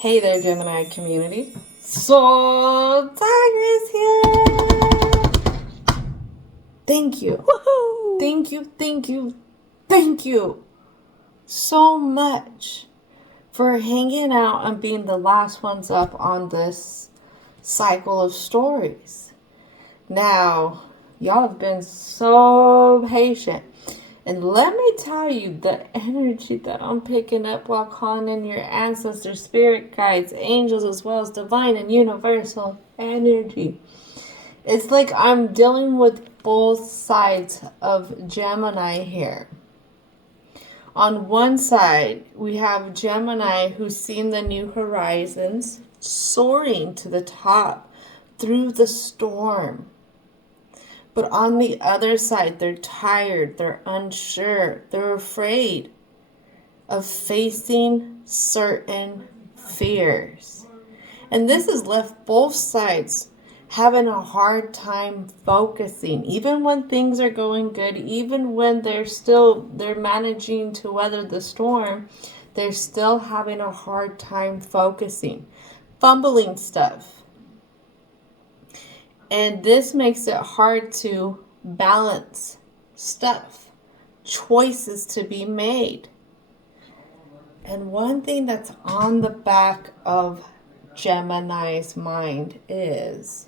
Hey there, Gemini community. Soul Tigers here. Thank you. Woohoo! Thank you so much for hanging out and being the last ones up on this cycle of stories. Now, y'all have been so patient. And let me tell you, the energy that I'm picking up while calling in your ancestors, spirit guides, angels, as well as divine and universal energy. It's like I'm dealing with both sides of Gemini here. On one side, we have Gemini who's seen the new horizons, soaring to the top through the storm. But on the other side, they're tired, they're unsure, they're afraid of facing certain fears. And this has left both sides having a hard time focusing, even when things are going good, even when they're managing to weather the storm, they're still having a hard time focusing, fumbling stuff. And this makes it hard to balance stuff, choices to be made. And one thing that's on the back of Gemini's mind is,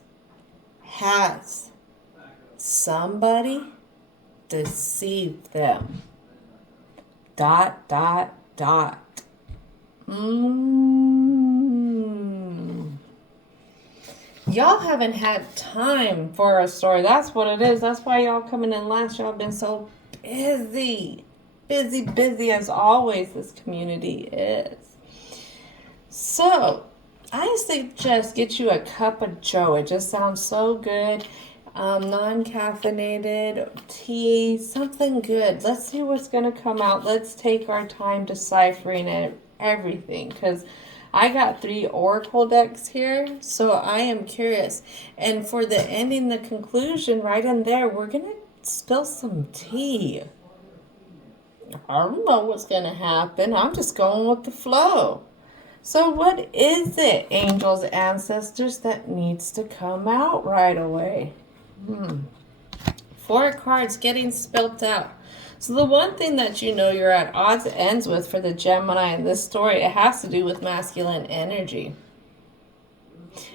has somebody deceived them? ... Y'all haven't had time for a story. That's what it is. That's why y'all coming in last. Y'all been so busy. Busy as always this community is. So, I suggest get you a cup of joe. It just sounds so good. Non-caffeinated tea, something good. Let's see what's going to come out. Let's take our time deciphering it, everything, because I got 3 oracle decks here, so I am curious. And for the ending, the conclusion, right in there, we're going to spill some tea. I don't know what's going to happen. I'm just going with the flow. So what is it, angels, ancestors, that needs to come out right away? 4 cards getting spilt out. So the one thing that you know you're at odds ends with for the Gemini in this story, it has to do with masculine energy.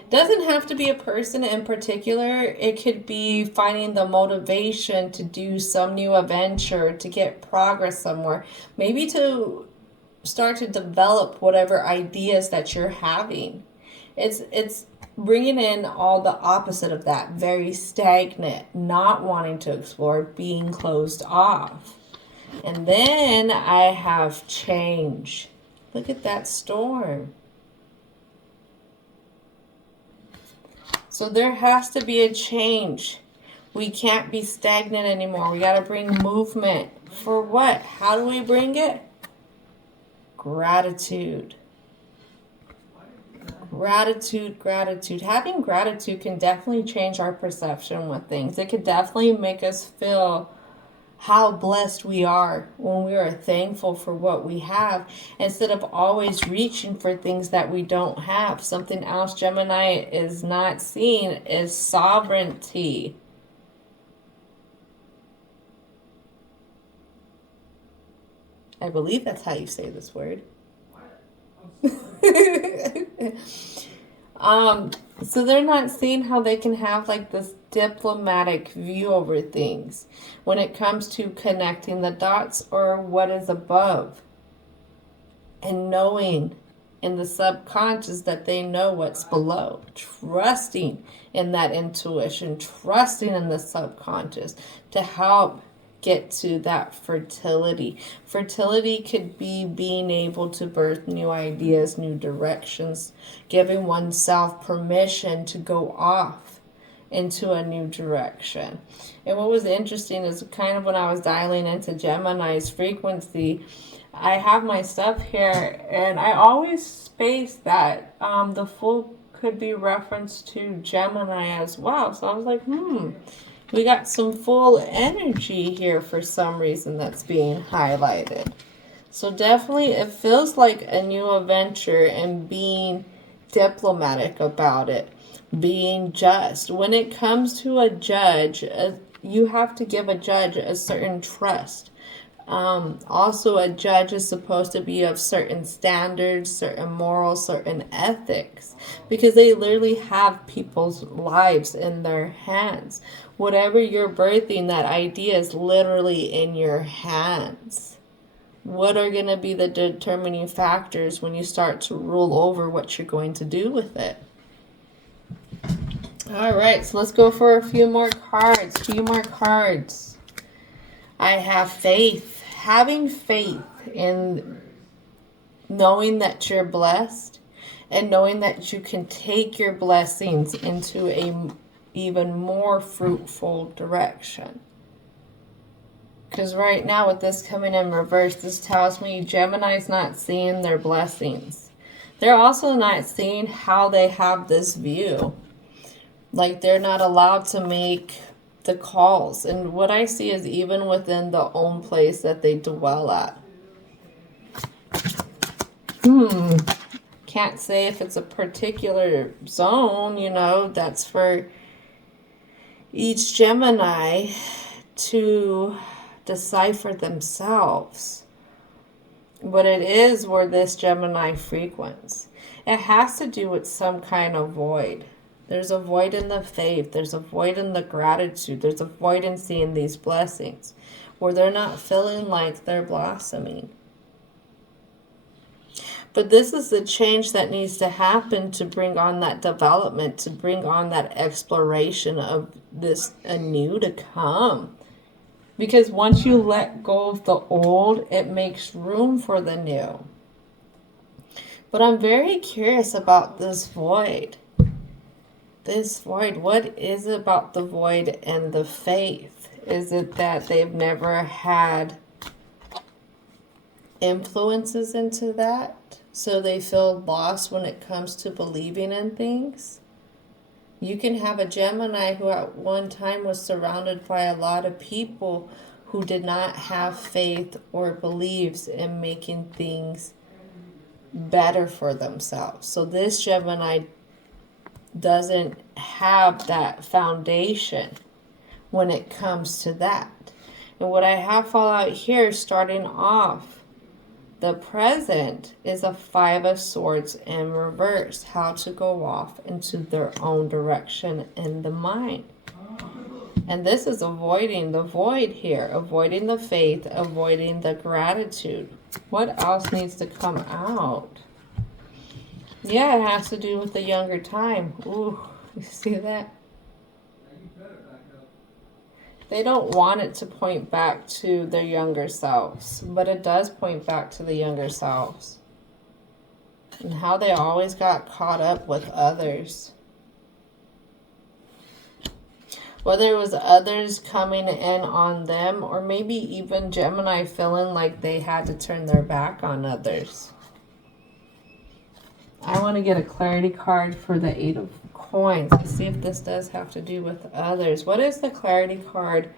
Doesn't have to be a person in particular. It could be finding the motivation to do some new adventure, to get progress somewhere. Maybe to start to develop whatever ideas that you're having. It's bringing in all the opposite of that. Very stagnant, not wanting to explore, being closed off. And then I have change. Look at that storm. So there has to be a change. We can't be stagnant anymore. We got to bring movement. For what? How do we bring it? Gratitude. Gratitude. Having gratitude can definitely change our perception with things. It could definitely make us feel how blessed we are when we are thankful for what we have, instead of always reaching for things that we don't have. Something else Gemini is not seeing is sovereignty. I believe that's how you say this word. So they're not seeing how they can have like this diplomatic view over things when it comes to connecting the dots or what is above, and knowing in the subconscious that they know what's below, trusting in that intuition, trusting in the subconscious to help get to that fertility. Fertility could be being able to birth new ideas, new directions, giving oneself permission to go off into a new direction. And what was interesting is kind of when I was dialing into Gemini's frequency, I have my stuff here and I always space that the full could be referenced to Gemini as well. So I was like, we got some full energy here for some reason that's being highlighted. So definitely it feels like a new adventure, and being diplomatic about it, being just. When it comes to a judge, you have to give a judge a certain trust. Also, a judge is supposed to be of certain standards, certain morals, certain ethics, because they literally have people's lives in their hands. Whatever you're birthing, that idea is literally in your hands. What are going to be the determining factors when you start to rule over what you're going to do with it? All right, so let's go for a few more cards. I have faith. Having faith in knowing that you're blessed, and knowing that you can take your blessings into a even more fruitful direction. Because right now with this coming in reverse, this tells me Gemini's not seeing their blessings. They're also not seeing how they have this view. Like, they're not allowed to make the calls. And what I see is even within the own place that they dwell at. Can't say if it's a particular zone, that's for each Gemini to decipher themselves. But it is where this Gemini frequents. It has to do with some kind of void. There's a void in the faith. There's a void in the gratitude. There's a void in seeing these blessings where they're not feeling like they're blossoming. But this is the change that needs to happen to bring on that development, to bring on that exploration of this anew to come. Because once you let go of the old, it makes room for the new. But I'm very curious about this void. This void, what is it about the void and the faith? Is it that they've never had influences into that, so they feel lost when it comes to believing in things? You can have a Gemini who at one time was surrounded by a lot of people who did not have faith or beliefs in making things better for themselves. So this Gemini doesn't have that foundation when it comes to that. And what I have fall out here, starting off, the present is a 5 of Swords in reverse. How to go off into their own direction in the mind. And this is avoiding the void here. Avoiding the faith. Avoiding the gratitude. What else needs to come out? Yeah, it has to do with the younger time. Ooh, you see that? They don't want it to point back to their younger selves, but it does point back to the younger selves. And how they always got caught up with others. Whether it was others coming in on them, or maybe even Gemini feeling like they had to turn their back on others. I want to get a clarity card for the 8 of Coins. Let's see if this does have to do with others. What is the clarity card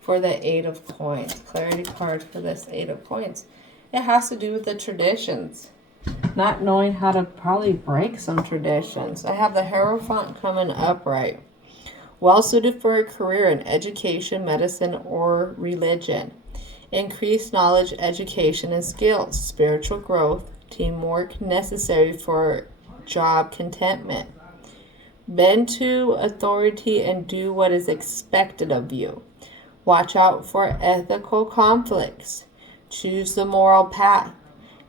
for the 8 of Coins? Clarity card for this 8 of Coins. It has to do with the traditions. Not knowing how to probably break some traditions. I have the Hierophant coming upright. Well suited for a career in education, medicine, or religion. Increased knowledge, education, and skills. Spiritual growth. Teamwork necessary for job contentment. Bend to authority and do what is expected of you. Watch out for ethical conflicts. Choose the moral path.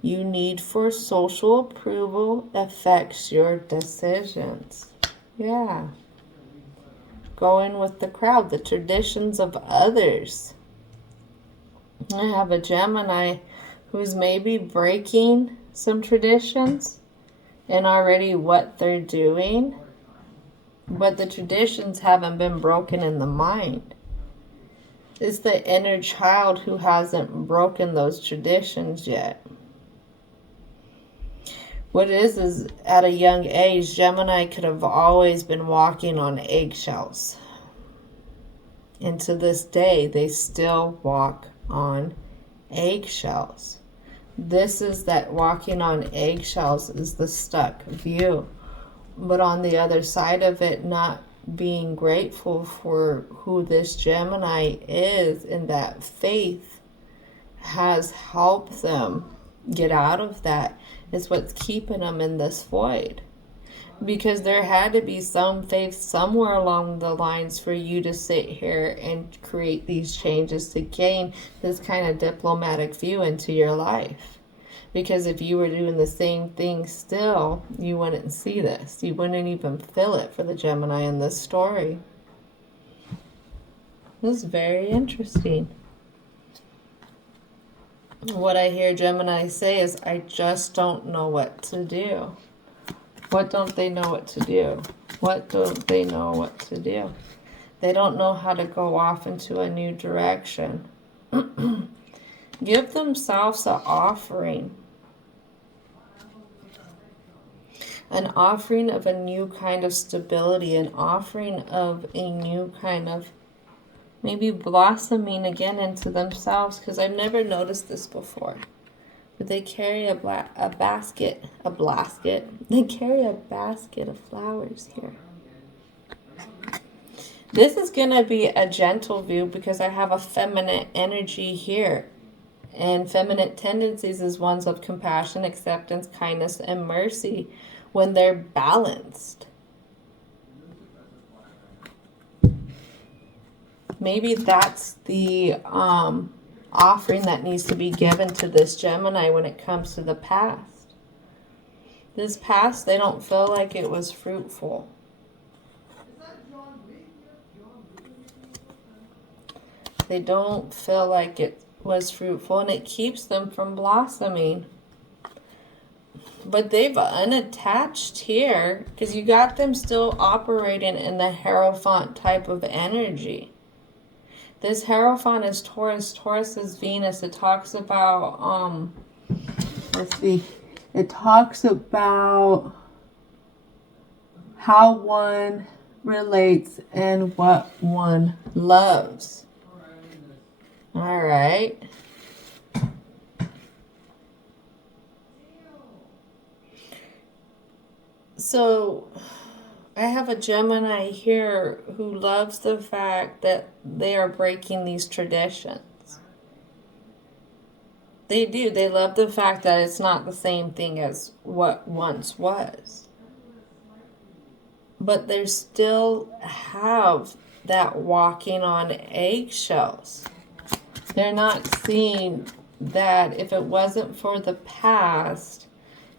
You need for social approval affects your decisions. Yeah. Going with the crowd, the traditions of others. I have a Gemini who's maybe breaking some traditions and already what they're doing, but the traditions haven't been broken in the mind. It's the inner child who hasn't broken those traditions yet. What it is at a young age, Gemini could have always been walking on eggshells. And to this day, they still walk on eggshells. This is that walking on eggshells is the stuck view. But on the other side of it, not being grateful for who this Gemini is, and that faith has helped them get out of that, is what's keeping them in this void. Because there had to be some faith somewhere along the lines for you to sit here and create these changes to gain this kind of diplomatic view into your life. Because if you were doing the same thing still, you wouldn't see this. You wouldn't even feel it for the Gemini in this story. This is very interesting. What I hear Gemini say is, I just don't know what to do. What don't they know what to do? What don't they know what to do? They don't know how to go off into a new direction. Give themselves an offering. An offering of a new kind of stability. An offering of a new kind of maybe blossoming again into themselves. Because I've never noticed this before. But they carry a basket. They carry a basket of flowers here. This is going to be a gentle view because I have a feminine energy here. And feminine tendencies is ones of compassion, acceptance, kindness, and mercy when they're balanced. Maybe that's the offering that needs to be given to this Gemini when it comes to the past. This past, they don't feel like it was fruitful. They don't feel like it was fruitful, and it keeps them from blossoming. But they've unattached here because you got them still operating in the Hierophant type of energy. This Hierophant is Taurus. Taurus is Venus. It talks about, let's see. It talks about how one relates and what one loves. All right. So I have a Gemini here who loves the fact that they are breaking these traditions. They do. They love the fact that it's not the same thing as what once was. But they still have that walking on eggshells. They're not seeing that if it wasn't for the past,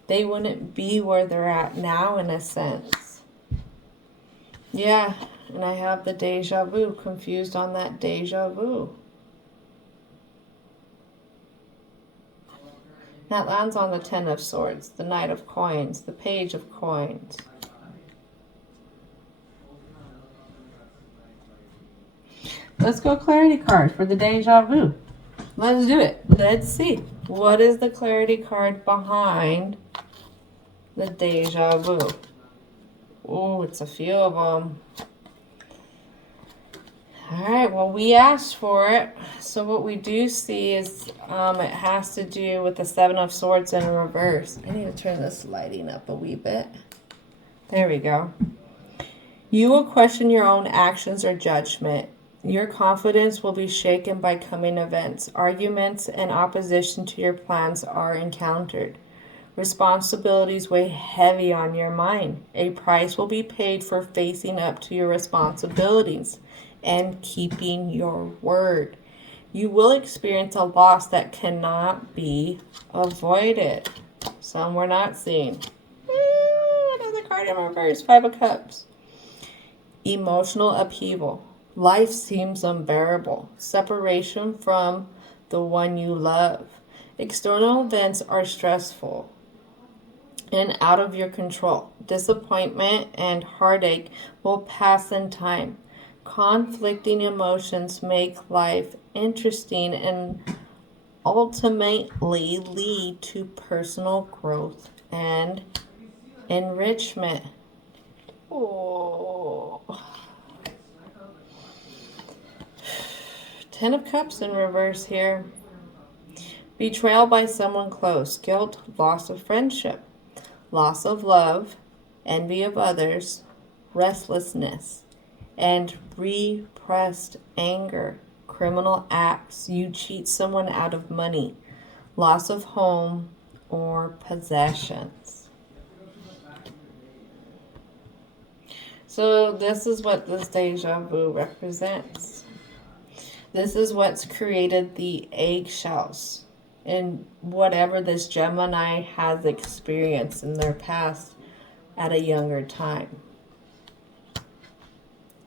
they wouldn't be where they're at now, in a sense. Yeah, and I have the deja vu, confused on that deja vu. That lands on the Ten of Swords, the Knight of Coins, the Page of Coins. Let's go clarity card for the deja vu. Let's do it. Let's see. What is the clarity card behind the deja vu? Oh, it's a few of them. All right, well, we asked for it. So what we do see is it has to do with the Seven of Swords in reverse. I need to turn this lighting up a wee bit. There we go. You will question your own actions or judgment. Your confidence will be shaken by coming events. Arguments and opposition to your plans are encountered. Responsibilities weigh heavy on your mind. A price will be paid for facing up to your responsibilities and keeping your word. You will experience a loss that cannot be avoided. Some we're not seeing. Another card in reverse, Five of Cups. Emotional upheaval. Life seems unbearable. Separation from the one you love. External events are stressful and out of your control. Disappointment and heartache will pass in time. Conflicting emotions make life interesting and ultimately lead to personal growth and enrichment. Oh. Ten of Cups in reverse here. Betrayal by someone close, guilt, loss of friendship, loss of love, envy of others, restlessness, and repressed anger, criminal acts. You cheat someone out of money, loss of home or possessions. So this is what this deja vu represents. This is what's created the eggshells in whatever this Gemini has experienced in their past at a younger time.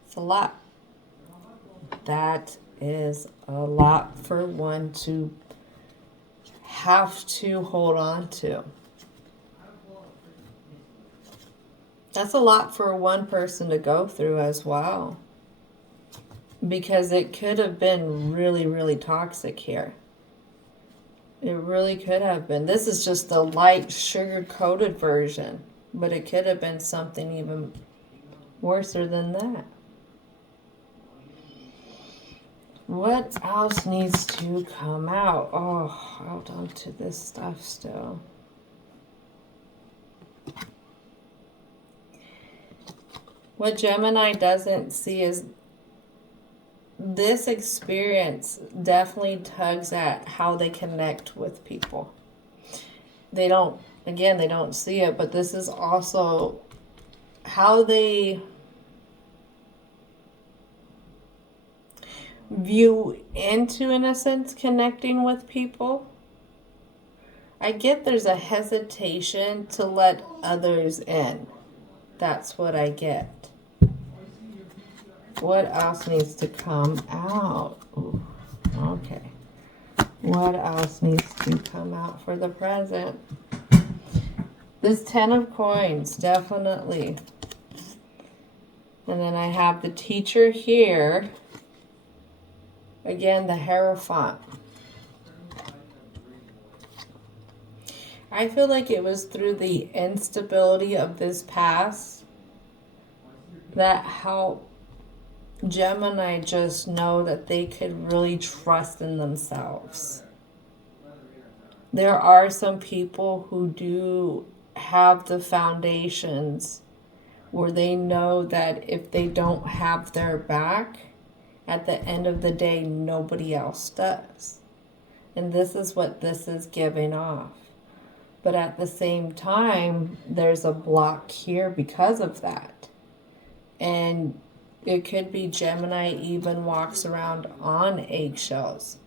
It's a lot. That is a lot for one to have to hold on to. That's a lot for one person to go through as well. Because it could have been really, really toxic here. It really could have been. This is just the light, sugar-coated version. But it could have been something even worse than that. What else needs to come out? Oh, hold on to this stuff still. What Gemini doesn't see is this experience definitely tugs at how they connect with people. They don't see it, but this is also how they view into, in a sense, connecting with people. I get there's a hesitation to let others in. That's what I get. What else needs to come out? Ooh, okay. What else needs to come out for the present? This 10 of coins, definitely. And then I have the teacher here. Again, the Hierophant. I feel like it was through the instability of this past that helped Gemini just know that they could really trust in themselves. There are some people who do have the foundations where they know that if they don't have their back, at the end of the day, nobody else does. And this is what this is giving off. But at the same time, there's a block here because of that. And it could be Gemini even walks around on eggshells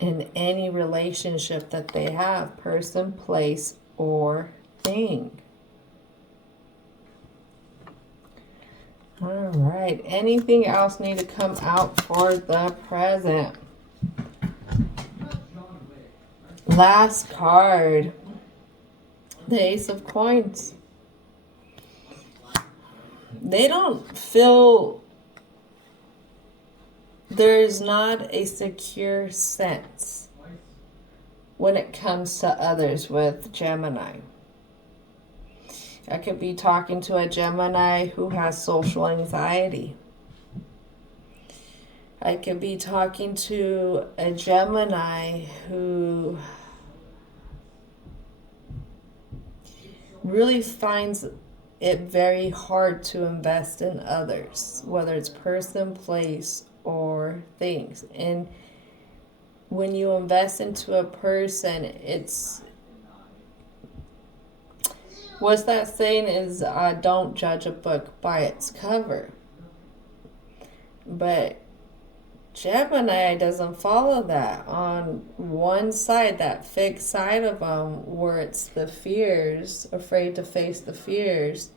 in any relationship that they have, person, place, or thing. All right. Anything else need to come out for the present? Last card. The Ace of Coins. They don't feel there's not a secure sense when it comes to others with Gemini. I could be talking to a Gemini who has social anxiety. I could be talking to a Gemini who really finds it very hard to invest in others, whether it's person, place, or things. And when you invest into a person, it's, what's that saying is, don't judge a book by its cover. But Gemini doesn't follow that. On one side, that fixed side of them, where it's the fears, afraid to face the fears,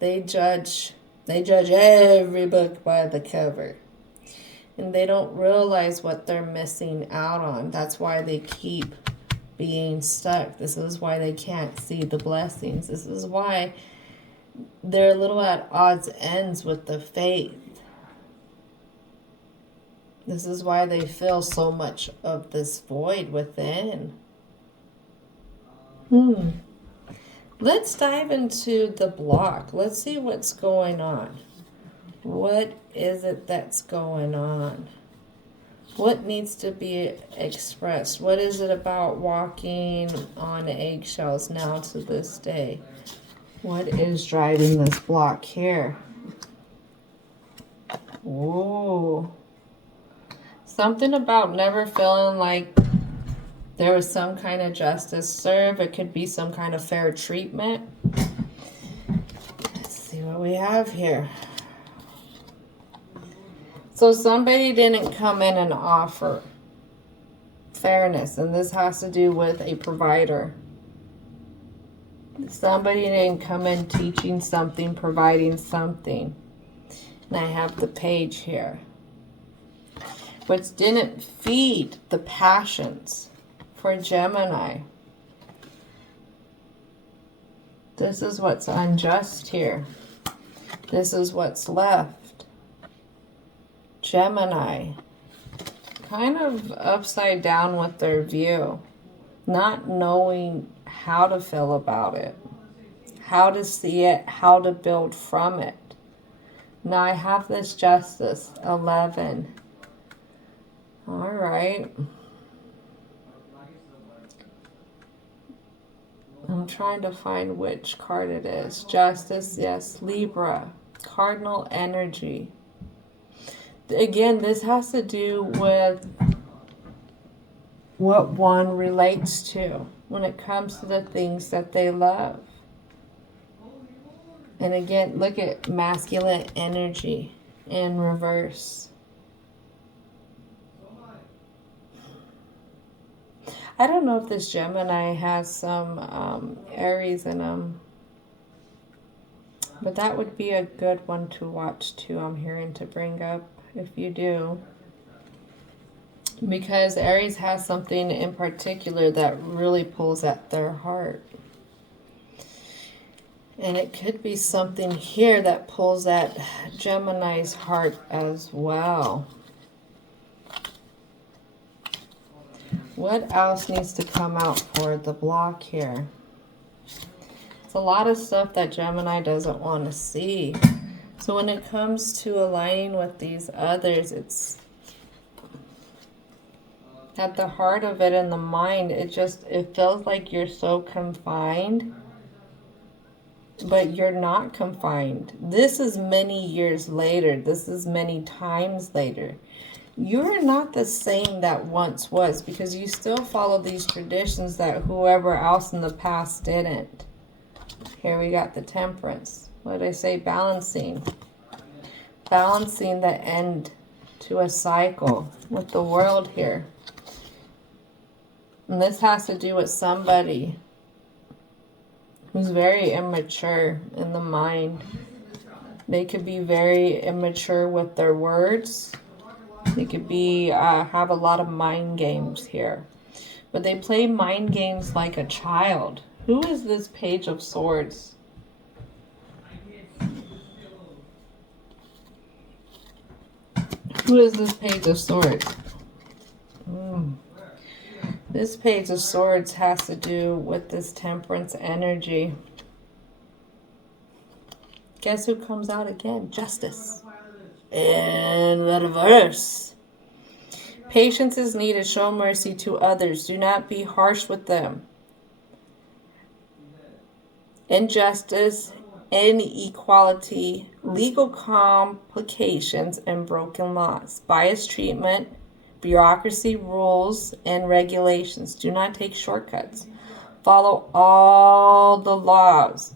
they judge every book by the cover. And they don't realize what they're missing out on. That's why they keep being stuck. This is why they can't see the blessings. This is why they're a little at odds ends with the faith. This is why they feel so much of this void within. Let's dive into the block. Let's see what's going on. What is it that's going on What needs to be expressed? What is it about walking on eggshells now to this day? What is driving this block here? Ooh. Something about never feeling like there was some kind of justice served. It could be some kind of fair treatment. Let's see what we have here. So somebody didn't come in and offer fairness, and this has to do with a provider. Somebody didn't come in teaching something, providing something. And I have the page here, which didn't feed the passions for Gemini. This is what's unjust here. This is what's left. Gemini, kind of upside down with their view, not knowing how to feel about it, how to see it, how to build from it. Now I have this justice, 11. All right. I'm trying to find which card it is. Justice, yes. Libra, cardinal energy. Again, this has to do with what one relates to when it comes to the things that they love. And again, look at masculine energy in reverse. I don't know if this Gemini has some Aries in them. But that would be a good one to watch too, I'm hearing to bring up if you do. Because Aries has something in particular that really pulls at their heart. And it could be something here that pulls at Gemini's heart as well. What else needs to come out for the block here? It's a lot of stuff that Gemini doesn't want to see. So when it comes to aligning with these others, it's at the heart of it in the mind. It feels like you're so confined, but you're not confined. This is many years later. This is many times later. You're not the same that once was, because you still follow these traditions that whoever else in the past didn't. Here we got the Temperance. What did I say? Balancing. Balancing the end to a cycle with the World here. And this has to do with somebody who's very immature in the mind. They could be very immature with their words. They could be have a lot of mind games here. But they play mind games like a child. Who is this Page of Swords? Who is this Page of Swords? This Page of Swords has to do with this Temperance energy. Guess who comes out again? Justice. In the reverse. Patience is needed. Show mercy to others. Do not be harsh with them. Injustice, inequality, legal complications, and broken laws. Biased treatment, bureaucracy, rules, and regulations. Do not take shortcuts. Follow all the laws.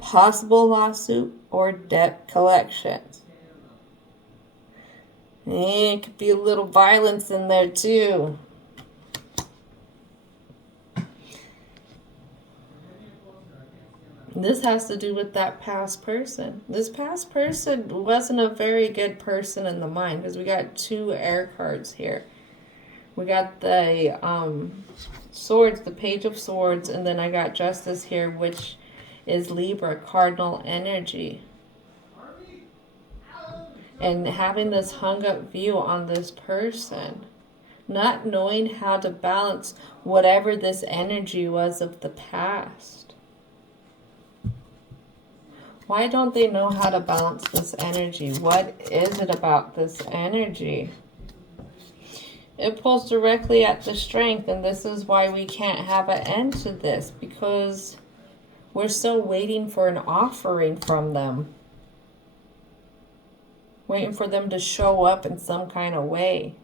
Possible lawsuit or debt collections. And it could be a little violence in there too. This has to do with that past person. This past person wasn't a very good person in the mind, because we got two air cards here. We got the swords, the Page of Swords, and then I got Justice here, which is Libra, cardinal energy. And having this hung up view on this person, not knowing how to balance whatever this energy was of the past. Why don't they know how to balance this energy? What is it about this energy? It pulls directly at the strength, and this is why we can't have an end to this, because we're still waiting for an offering from them. Waiting for them to show up in some kind of way.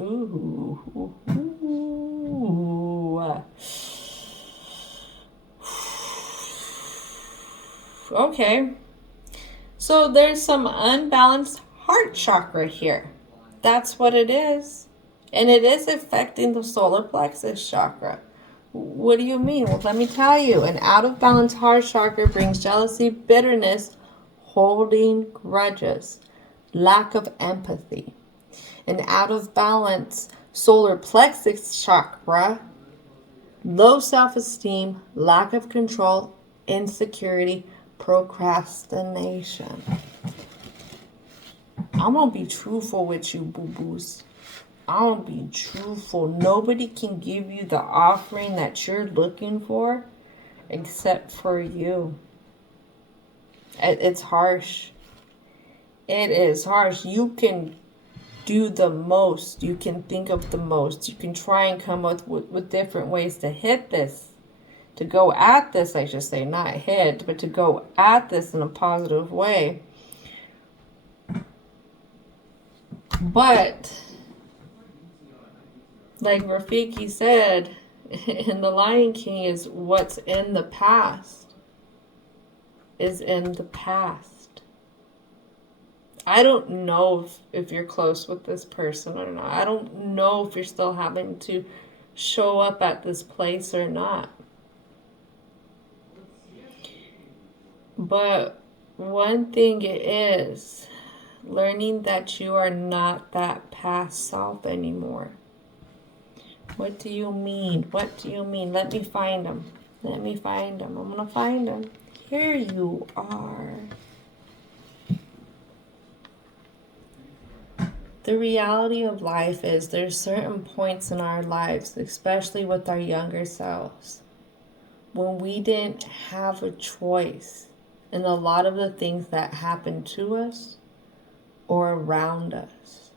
Ooh. Okay. So there's some unbalanced heart chakra here. That's what it is. And it is affecting the solar plexus chakra. What do you mean? Well, let me tell you. An out of balance heart chakra brings jealousy, bitterness, holding grudges, lack of empathy. An out of balance solar plexus chakra, low self-esteem, lack of control, insecurity, procrastination. I'm going to be truthful with you, boo-boos. I'm going to be truthful. Nobody can give you the offering that you're looking for except for you. It's harsh. It is harsh. You can do the most. You can think of the most. You can try and come up with different ways to hit this. To go at this, I should say. Not hit, but to go at this in a positive way. But, like Rafiki said in The Lion King, is what's in the past is in the past. I don't know if you're close with this person or not. I don't know if you're still having to show up at this place or not. But one thing it is, learning that you are not that past self anymore. What do you mean? What do you mean? Let me find them. Let me find them. I'm going to find them. Here you are. The reality of life is there's certain points in our lives, especially with our younger selves, when we didn't have a choice in a lot of the things that happened to us or around us.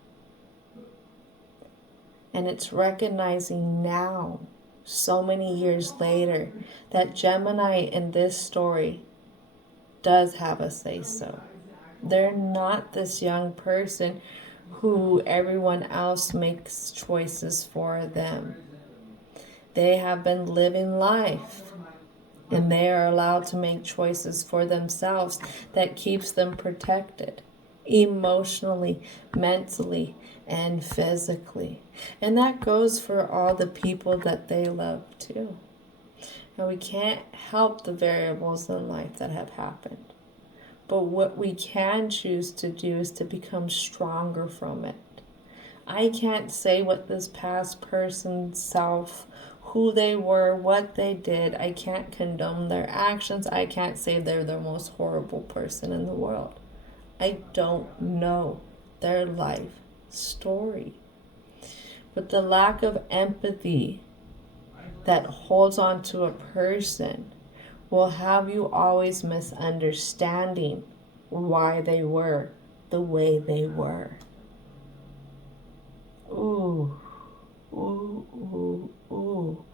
And it's recognizing now, so many years later, that Gemini in this story does have a say-so. They're not this young person who everyone else makes choices for them. They have been living life, and they are allowed to make choices for themselves that keeps them protected emotionally, mentally, and physically. And that goes for all the people that they love too. Now, we can't help the variables in life that have happened. But what we can choose to do is to become stronger from it. I can't say what this past person's self, who they were, what they did. I can't condone their actions. I can't say they're the most horrible person in the world. I don't know their life story. But the lack of empathy that holds on to a person will have you always misunderstanding why they were the way they were. Ooh, ooh, ooh, ooh.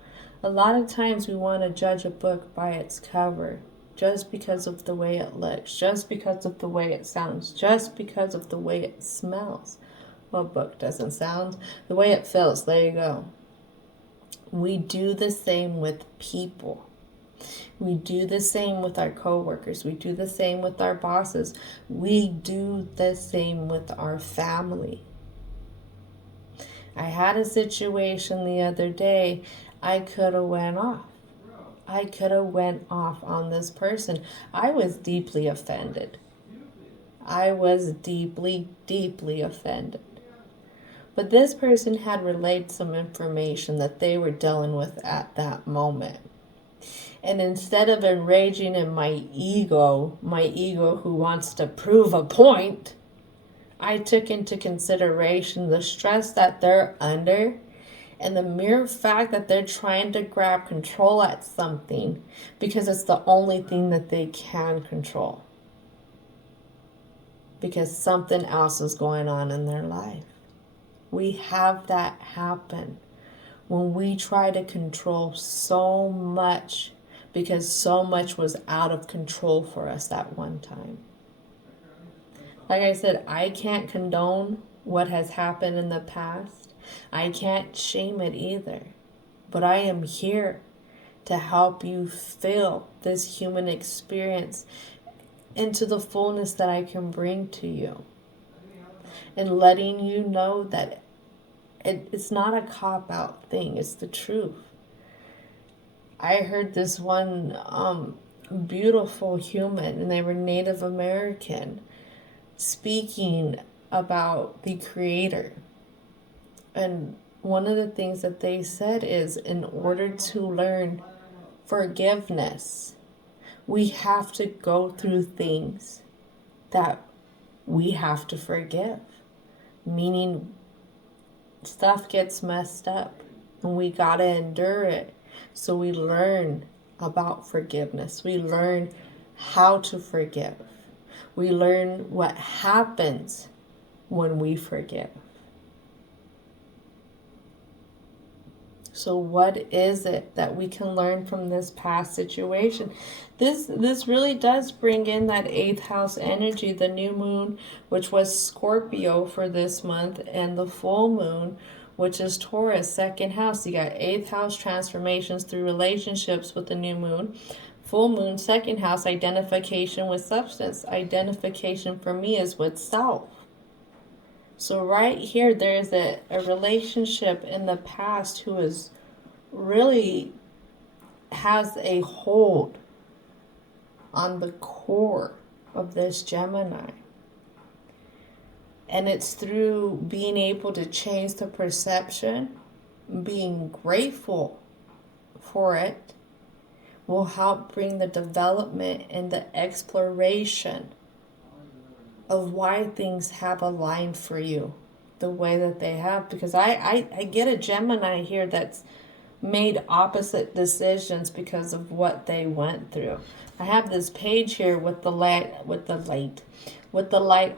A lot of times we want to judge a book by its cover, just because of the way it looks, just because of the way it sounds, just because of the way it smells. Well, book doesn't sound, the way it feels, there you go. We do the same with people. We do the same with our coworkers. We do the same with our bosses. We do the same with our family. I had a situation the other day. I could have went off. I could have went off on this person. I was deeply offended. I was deeply, deeply offended. But this person had relayed some information that they were dealing with at that moment. And instead of enraging in my ego who wants to prove a point, I took into consideration the stress that they're under and the mere fact that they're trying to grab control at something because it's the only thing that they can control. Because something else is going on in their life. We have that happen when we try to control so much because so much was out of control for us at one time. Like I said, I can't condone what has happened in the past. I can't shame it either. But I am here to help you feel this human experience into the fullness that I can bring to you. And letting you know that it's not a cop-out thing. It's the truth. I heard this one beautiful human, and they were Native American, speaking about the Creator. And one of the things that they said is, in order to learn forgiveness, we have to go through things that we have to forgive. Meaning, stuff gets messed up and we gotta endure it. So we learn about forgiveness. We learn how to forgive. We learn what happens when we forgive. So what is it that we can learn from this past situation? This really does bring in that 8th house energy, the new moon, which was Scorpio for this month, and the full moon, which is Taurus, 2nd house. You got 8th house transformations through relationships with the new moon. Full moon, 2nd house, identification with substance. Identification for me is with self. So right here, there's a relationship in the past who is really has a hold on the core of this Gemini. And it's through being able to change the perception, being grateful for it, will help bring the development and the exploration of why things have aligned for you the way that they have. Because I get a Gemini here that's made opposite decisions because of what they went through. I have this page here with the light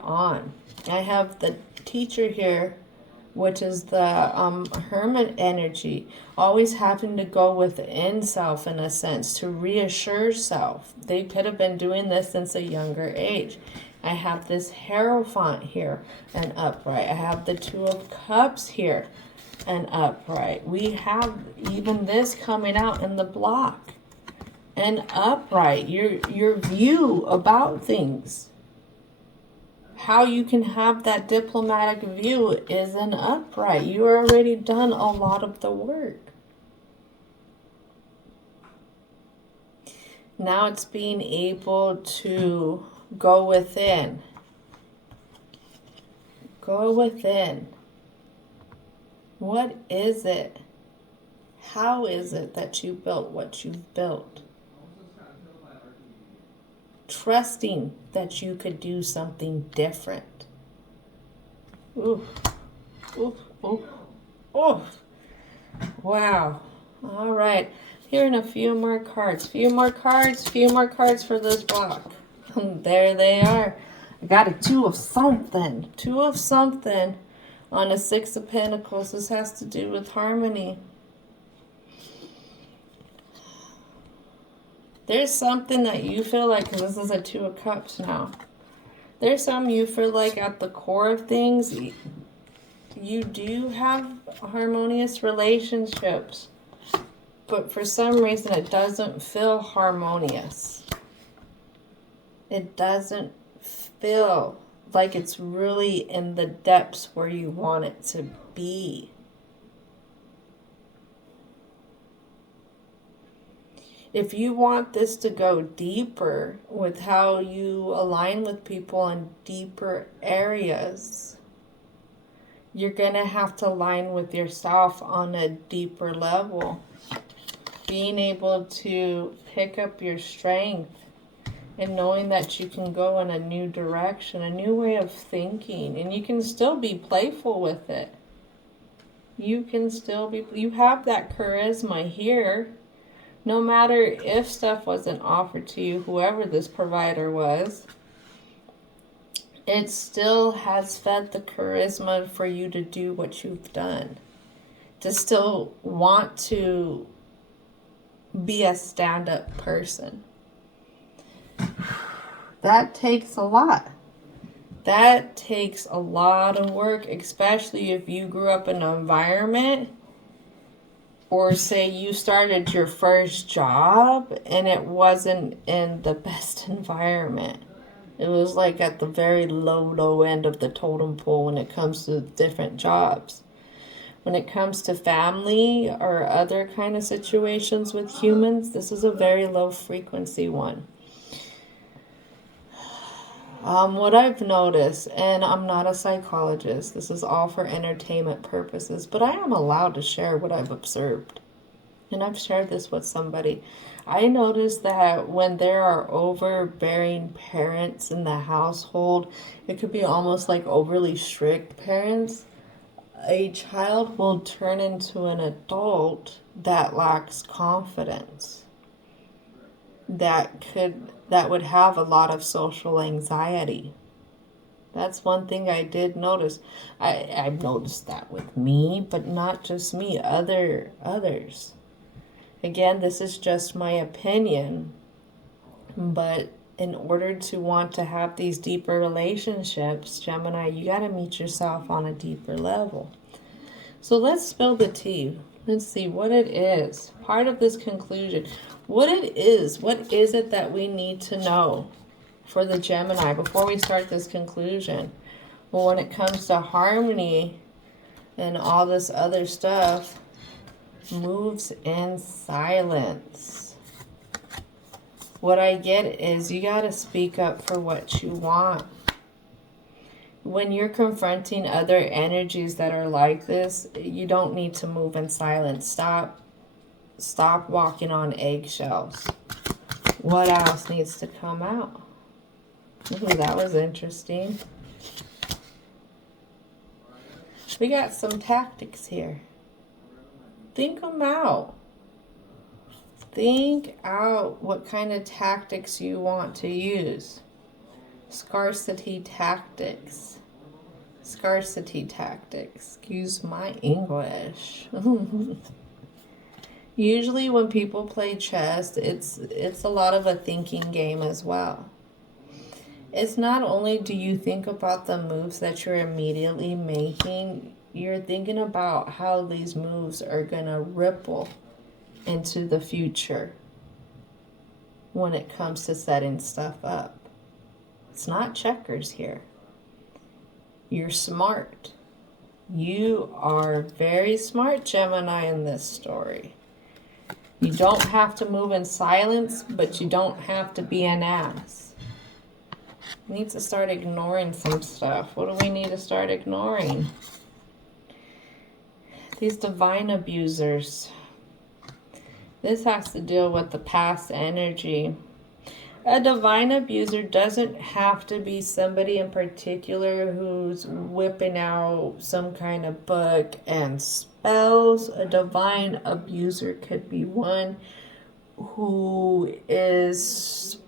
on. I have the teacher here, which is the hermit energy, always having to go within self in a sense to reassure self. They could have been doing this since a younger age. I have this Hierophant here and upright. I have the 2 of Cups here and upright. We have even this coming out in the block and upright. Your view about things. How you can have that diplomatic view is an upright. You already done a lot of the work. Now it's being able to go within. Go within. What is it? How is it that you built what you've built? Trusting that you could do something different. Ooh. Ooh. Ooh. Oh. Wow. All right. Here in a few more cards. Few more cards for this block. There they are. I got a 2 of something. 2 of something on a 6 of Pentacles. This has to do with harmony. There's something that you feel like, because this is a 2 of Cups now. There's some you feel like at the core of things, you do have harmonious relationships. But for some reason, it doesn't feel harmonious. It doesn't feel like it's really in the depths where you want it to be. If you want this to go deeper with how you align with people in deeper areas, you're going to have to align with yourself on a deeper level. Being able to pick up your strength and knowing that you can go in a new direction, a new way of thinking, and you can still be playful with it. You have that charisma here. No matter if stuff wasn't offered to you, whoever this provider was, it still has fed the charisma for you to do what you've done. To still want to be a stand-up person. That takes a lot. That takes a lot of work, especially if you grew up in an environment, or say you started your first job and it wasn't in the best environment. It was like at the very low end of the totem pole when it comes to different jobs. When it comes to family or other kind of situations with humans, this is a very low frequency one. What I've noticed, and I'm not a psychologist, this is all for entertainment purposes, but I am allowed to share what I've observed. And I've shared this with somebody. I noticed that when there are overbearing parents in the household, it could be almost like overly strict parents. A child will turn into an adult that lacks confidence. That would have a lot of social anxiety. That's one thing I did notice. I've noticed that with me, but not just me, others. Again, this is just my opinion, but in order to want to have these deeper relationships, Gemini, you got to meet yourself on a deeper level. So let's spill the tea. Let's see what it is. Part of this conclusion. What is it that we need to know for the Gemini before we start this conclusion? Well, when it comes to harmony and all this other stuff, moves in silence. What I get is you got to speak up for what you want. When you're confronting other energies that are like this, you don't need to move in silence. Stop walking on eggshells. What else needs to come out? Ooh, that was interesting. We got some tactics here. Think them out. Think out what kind of tactics you want to use. Scarcity tactics. Scarcity tactics. Excuse my English. Usually when people play chess, it's a lot of a thinking game as well. It's not only do you think about the moves that you're immediately making, you're thinking about how these moves are going to ripple into the future when it comes to setting stuff up. It's not checkers here. You're smart. You are very smart, Gemini, in this story. You don't have to move in silence, but you don't have to be an ass. We need to start ignoring some stuff. What do we need to start ignoring? These divine abusers. This has to deal with the past energy. A divine abuser doesn't have to be somebody in particular who's whipping out some kind of book and spells. A divine abuser could be one who is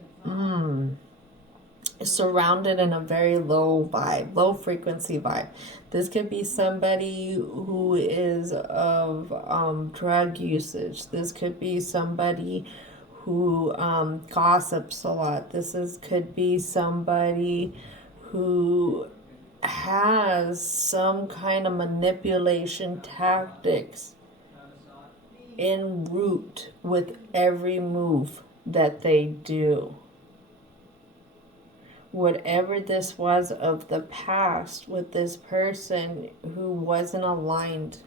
surrounded in a very low vibe, low frequency vibe. This could be somebody who is of drug usage. This could be somebody who gossips a lot. Could be somebody who has some kind of manipulation tactics en route with every move that they do. Whatever this was of the past with this person who wasn't aligned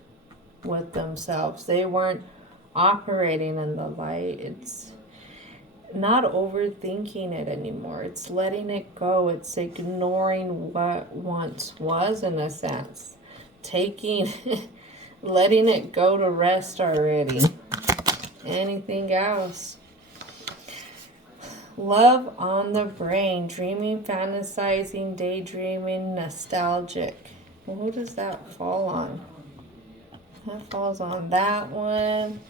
with themselves, they weren't operating in the light. It's not overthinking it anymore. It's letting it go. It's ignoring what once was, in a sense. Letting it go to rest already. Anything else? Love on the brain. Dreaming, fantasizing, daydreaming, nostalgic. Well, who does that fall on? That falls on that one.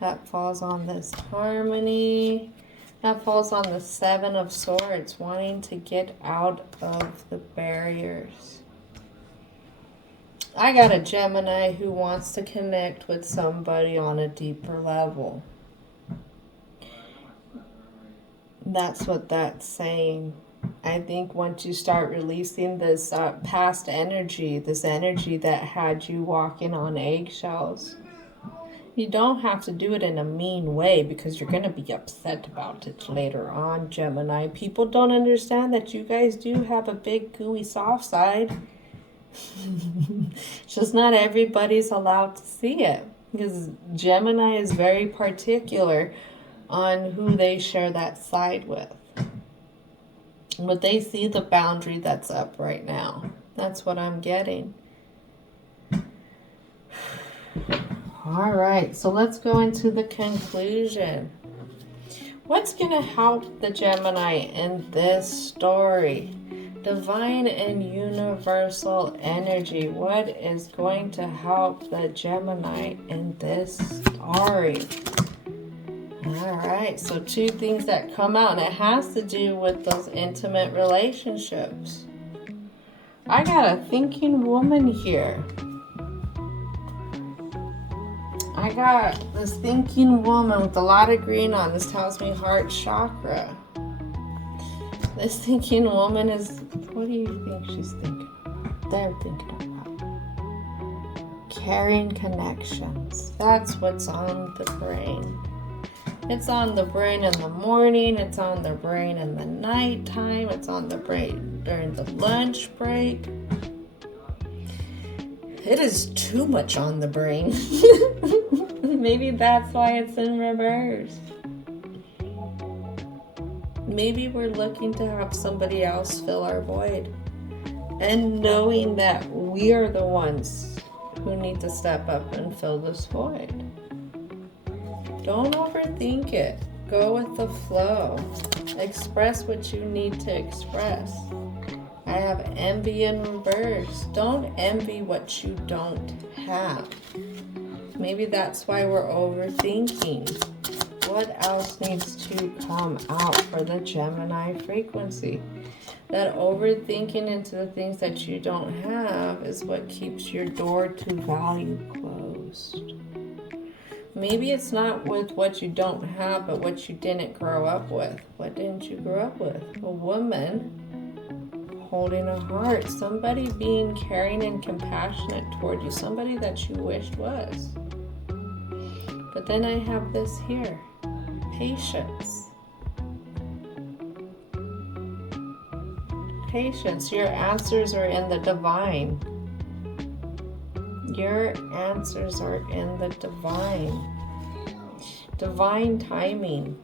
That falls on this harmony. That falls on the Seven of Swords, wanting to get out of the barriers. I got a Gemini who wants to connect with somebody on a deeper level. That's what that's saying. I think once you start releasing this past energy, this energy that had you walking on eggshells, you don't have to do it in a mean way because you're going to be upset about it later on, Gemini. People don't understand that you guys do have a big, gooey, soft side. It's just not everybody's allowed to see it because Gemini is very particular on who they share that side with. But they see the boundary that's up right now. That's what I'm getting. All right, so let's go into the conclusion. What's going to help the Gemini in this story? Divine and universal energy. What is going to help the Gemini in this story? All right, so two things that come out, and it has to do with those intimate relationships. I got a thinking woman here. I got this thinking woman with a lot of green on. This tells me heart chakra. This thinking woman is, what do you think she's thinking? They're thinking about carrying connections. That's what's on the brain. It's on the brain in the morning. It's on the brain in the nighttime. It's on the brain during the lunch break. It is too much on the brain. Maybe that's why it's in reverse. Maybe we're looking to have somebody else fill our void. And knowing that we are the ones who need to step up and fill this void. Don't overthink it. Go with the flow. Express what you need to express. I have envy in reverse. Don't envy what you don't have. Maybe that's why we're overthinking. What else needs to come out for the Gemini frequency? That overthinking into the things that you don't have is what keeps your door to value closed. Maybe it's not with what you don't have, but what you didn't grow up with. What didn't you grow up with? A woman holding a heart, somebody being caring and compassionate toward you, somebody that you wished was. But then I have this here, patience. Patience, your answers are in the divine. Your answers are in the divine. Divine timing.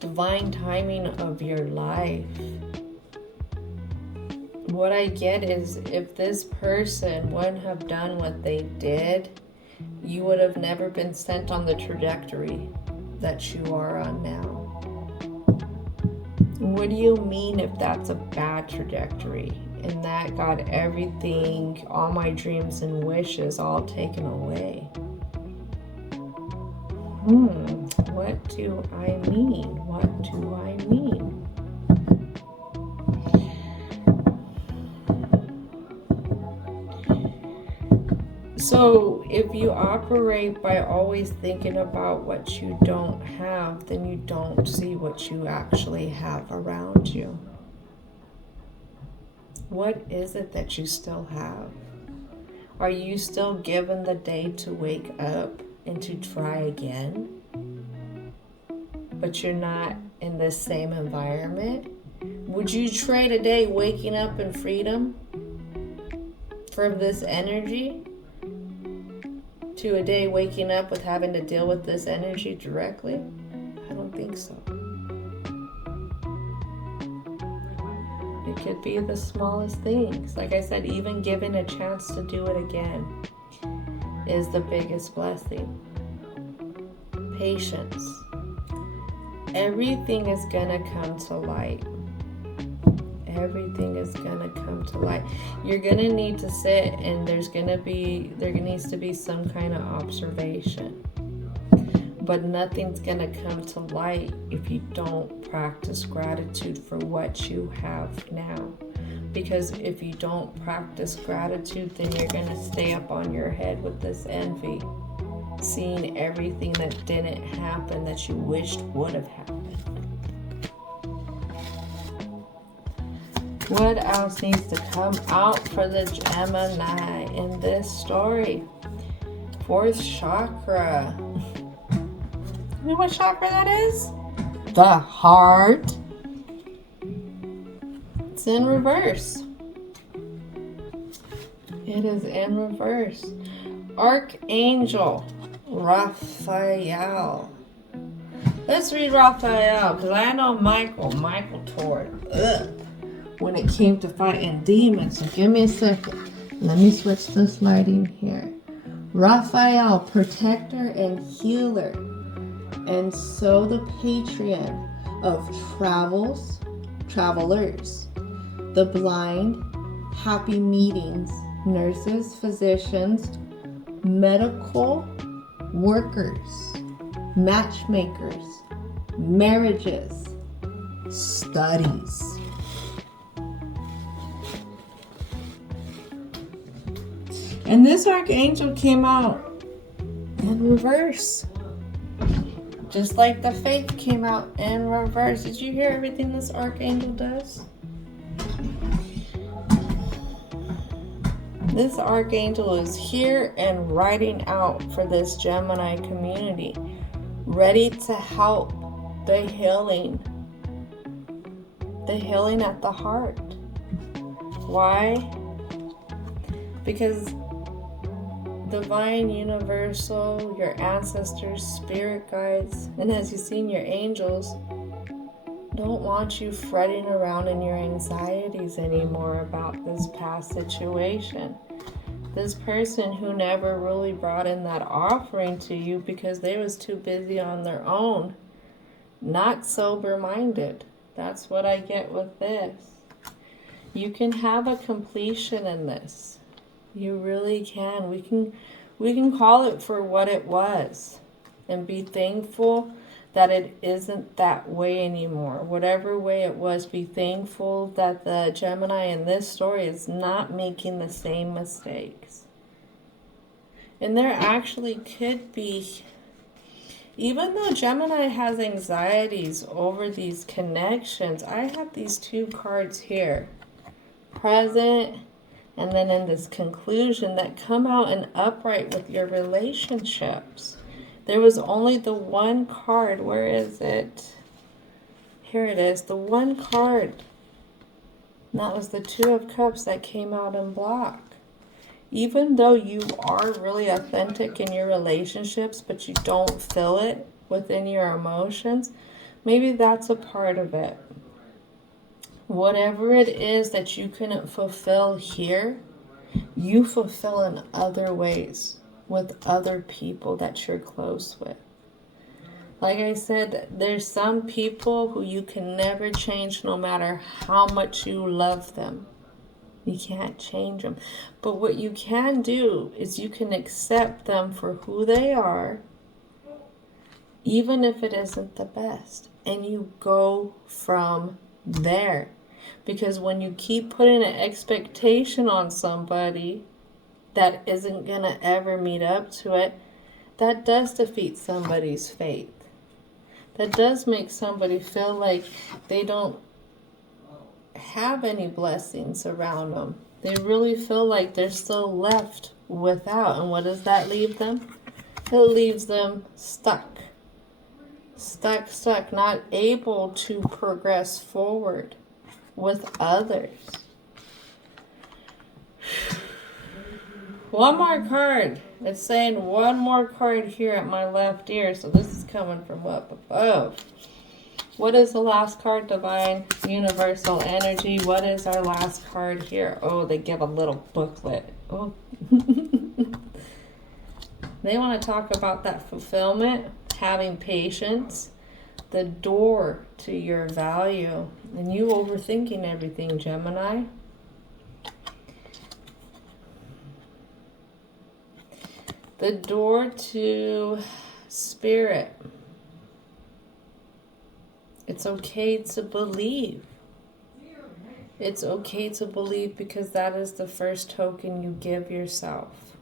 Divine timing of your life. What I get is if this person wouldn't have done what they did, you would have never been sent on the trajectory that you are on now. What do you mean if that's a bad trajectory? And that got everything, all my dreams and wishes all taken away. What do I mean? What do I mean? So if you operate by always thinking about what you don't have, then you don't see what you actually have around you. What is it that you still have? Are you still given the day to wake up and to try again? But you're not in the same environment? Would you trade a day waking up in freedom for this energy to a day waking up with having to deal with this energy directly? I don't think so. It could be the smallest things. Like I said, even given a chance to do it again is the biggest blessing. Patience. Everything is gonna come to light. Everything is gonna come to light. You're gonna need to sit and there needs to be some kind of observation. But nothing's going to come to light if you don't practice gratitude for what you have now. Because if you don't practice gratitude, then you're going to stay up on your head with this envy, seeing everything that didn't happen that you wished would have happened. What else needs to come out for the Gemini in this story? Fourth chakra. You know what chakra that is? The heart. It's in reverse. It is in reverse. Archangel Raphael. Let's read Raphael, because I know Michael tore it up when it came to fighting demons. So give me a second. Let me switch this lighting here. Raphael, protector and healer, and so the patron of travelers, the blind, happy meetings, nurses, physicians, medical workers, matchmakers, marriages, studies. And this archangel came out in reverse. Just like the faith came out in reverse. Did you hear everything this archangel does? This archangel is here and riding out for this Gemini community, ready to help the healing at the heart. Why? Because divine, universal, your ancestors, spirit guides, and as you've seen, your angels don't want you fretting around in your anxieties anymore about this past situation. This person who never really brought in that offering to you because they was too busy on their own, not sober-minded. That's what I get with this. You can have a completion in this. You really can. We can call it for what it was and be thankful that it isn't that way anymore. Whatever way it was, be thankful that the Gemini in this story is not making the same mistakes. And there actually could be, even though Gemini has anxieties over these connections, I have these two cards here, present, and then in this conclusion, that come out in upright with your relationships. There was only the one card. Where is it? Here it is. The one card. And that was the Two of Cups that came out in black. Even though you are really authentic in your relationships, but you don't feel it within your emotions, maybe that's a part of it. Whatever it is that you couldn't fulfill here, you fulfill in other ways with other people that you're close with. Like I said, there's some people who you can never change no matter how much you love them. You can't change them. But what you can do is you can accept them for who they are, even if it isn't the best. And you go from there. Because when you keep putting an expectation on somebody that isn't going to ever meet up to it, that does defeat somebody's faith. That does make somebody feel like they don't have any blessings around them. They really feel like they're still left without. And what does that leave them? It leaves them stuck, not able to progress forward with others. One more card. It's saying one more card here at my left ear. So this is coming from up above. What is the last card? Divine, universal energy. What is our last card here? Oh, they give a little booklet. Oh. They want to talk about that fulfillment, having patience, the door to your value, and you overthinking everything, Gemini. The door to Spirit. It's okay to believe. It's okay to believe because that is the first token you give yourself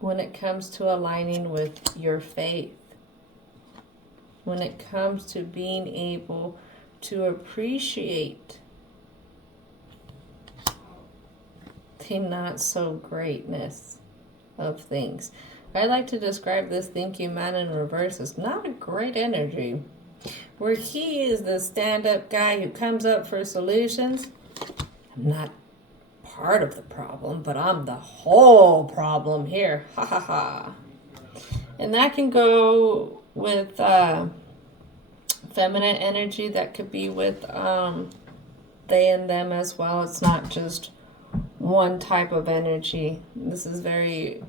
when it comes to aligning with your faith. When it comes to being able to appreciate the not so greatness of things. I like to describe this thinking man in reverse as not a great energy, where he is the stand-up guy who comes up for solutions. I'm not part of the problem, but I'm the whole problem here. Ha ha ha. And that can go with feminine energy. That could be with they and them as well. It's not just one type of energy. This is very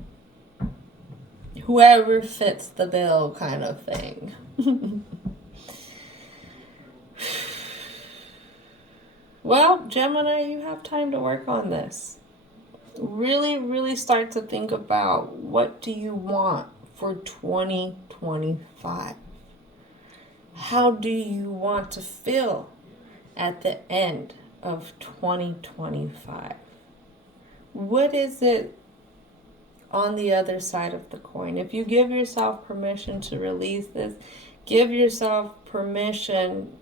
whoever fits the bill kind of thing. Well, Gemini, you have time to work on this. Really, really start to think about what do you want for 2025. How do you want to feel at the end of 2025? What is it on the other side of the coin? If you give yourself permission to release this, give yourself permission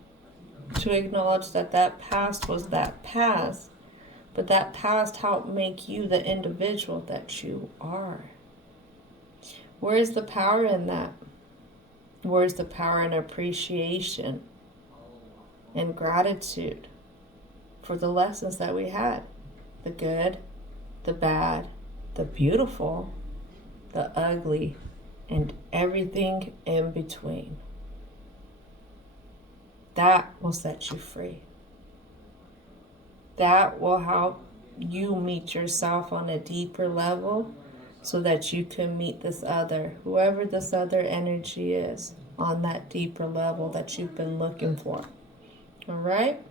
to acknowledge that that past was that past, but that past helped make you the individual that you are. Where is the power in that? Where's the power in appreciation and gratitude for the lessons that we had? The good, the bad, the beautiful, the ugly, and everything in between. That will set you free. That will help you meet yourself on a deeper level so that you can meet this other, whoever this other energy is, on that deeper level that you've been looking for. All right?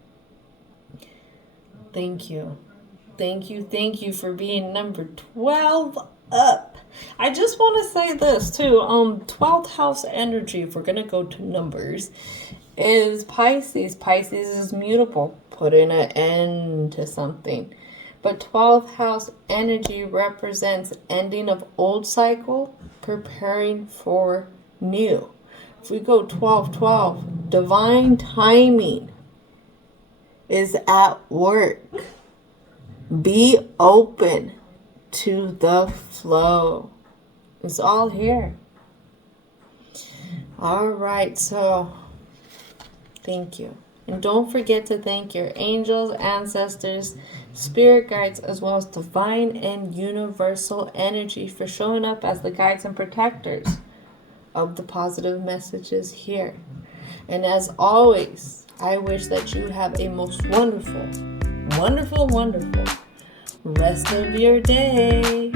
Thank you. Thank you for being number 12 up. I just want to say this too. 12th house energy, if we're going to go to numbers, is Pisces. Pisces is mutable, putting an end to something. But 12th house energy represents ending of old cycle, preparing for new. If we go 12-12, divine timing is at work. Be open to the flow. It's all here. All right, so thank you. And don't forget to thank your angels, ancestors, spirit guides, as well as divine and universal energy for showing up as the guides and protectors of the positive messages here. And as always, I wish that you have a most wonderful, wonderful, wonderful rest of your day.